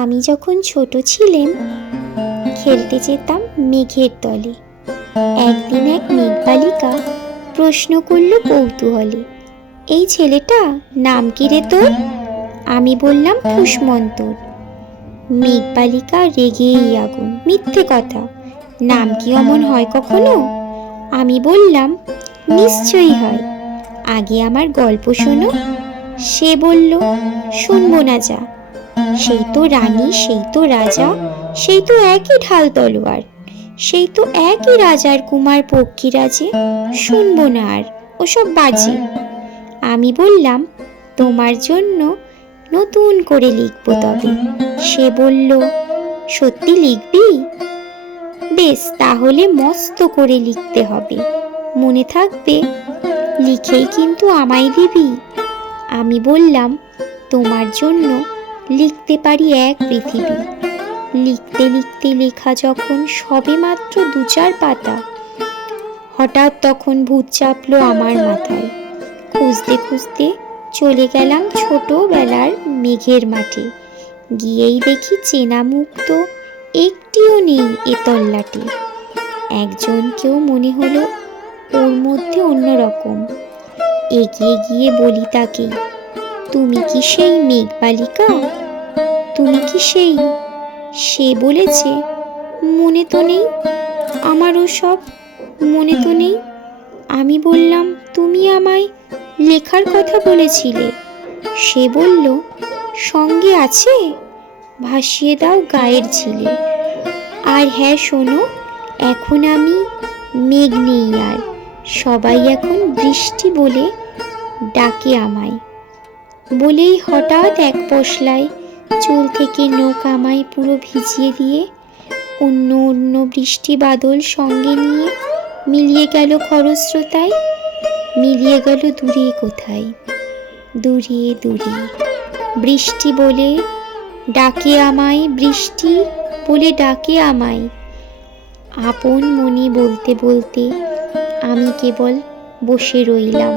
আমি যখন ছোট ছিলাম খেলতে যেতাম মেঘের দলে। একদিন এক মেঘবালিকা প্রশ্ন করল কৌতূহলে, এই ছেলেটা নাম কি রে তোর? আমি বললাম কুষ্মন্তর। মেঘবালিকা রেগেই আগুন, মিথ্যে কথা, নাম কি অমন হয় কখনো? আমি বললাম, নিশ্চয়ই হয়, আগে আমার গল্প শোনো। সে বলল, শুনবো না যা, সেই তো রানী, সেই তো রাজা, সেই তো একই ঢাল তলোয়ার, সেই তো একই রাজার কুমার পক্ষীরাজে, শুনবো না আর, ওসব বাজে। আমি বললাম, তোমার জন্য নতুন করে লিখবো তবে। সে বলল, সত্যি লিখবি? বেশ, তাহলে মস্ত করে লিখতে হবে, মনে থাকবে, লিখেই কিন্তু আমায় দিবি। আমি বললাম, তোমার জন্য লিখতে পারি এক পৃথিবী। লিখতে লিখতে লেখা যখন সবে মাত্র 2-4 পাতা, হঠাৎ তখন ভূত চাপলো আমার মাথায়। খুঁজতে খুঁজতে চলে গেলাম ছোটবেলার মেঘের মাঠে। গিয়েই দেখি চেনা মুখ তো একটিও নেই এ তল্লাটে। একজনকেও মনে হলো ওর মধ্যে অন্যরকম। এগিয়ে গিয়ে বলি তাকে, তুমি কি সেই মেঘবালিকা? তুমি কি সেই? সে বলেছে, মনে তো নেই, আমারও সব মনে তো নেই। আমি বললাম, তুমি আমায় লেখার কথা বলেছিলে। সে বলল, সঙ্গে আছে, ভাসিয়ে দাও গায়ের ঝিলে। আর হ্যাঁ শোনো, এখন আমি মেঘ নেই আর, সবাই এখন বৃষ্টি বলে ডাকে আমায়। বলেই হঠাৎ এক পশলায় চুল থেকে নখ আমায় পুরো ভিজিয়ে দিয়ে অন্য অন্য বৃষ্টি বাদল সঙ্গে নিয়ে মিলিয়ে গেল খরস্রোতায়, মিলিয়ে গেল দূরে কোথায়, দূরে দূরে। বৃষ্টি বলে ডাকে আমায়, বৃষ্টি বলে ডাকে আমায়। আপন মনে বলতে বলতে আমি কেবল বসে রইলাম।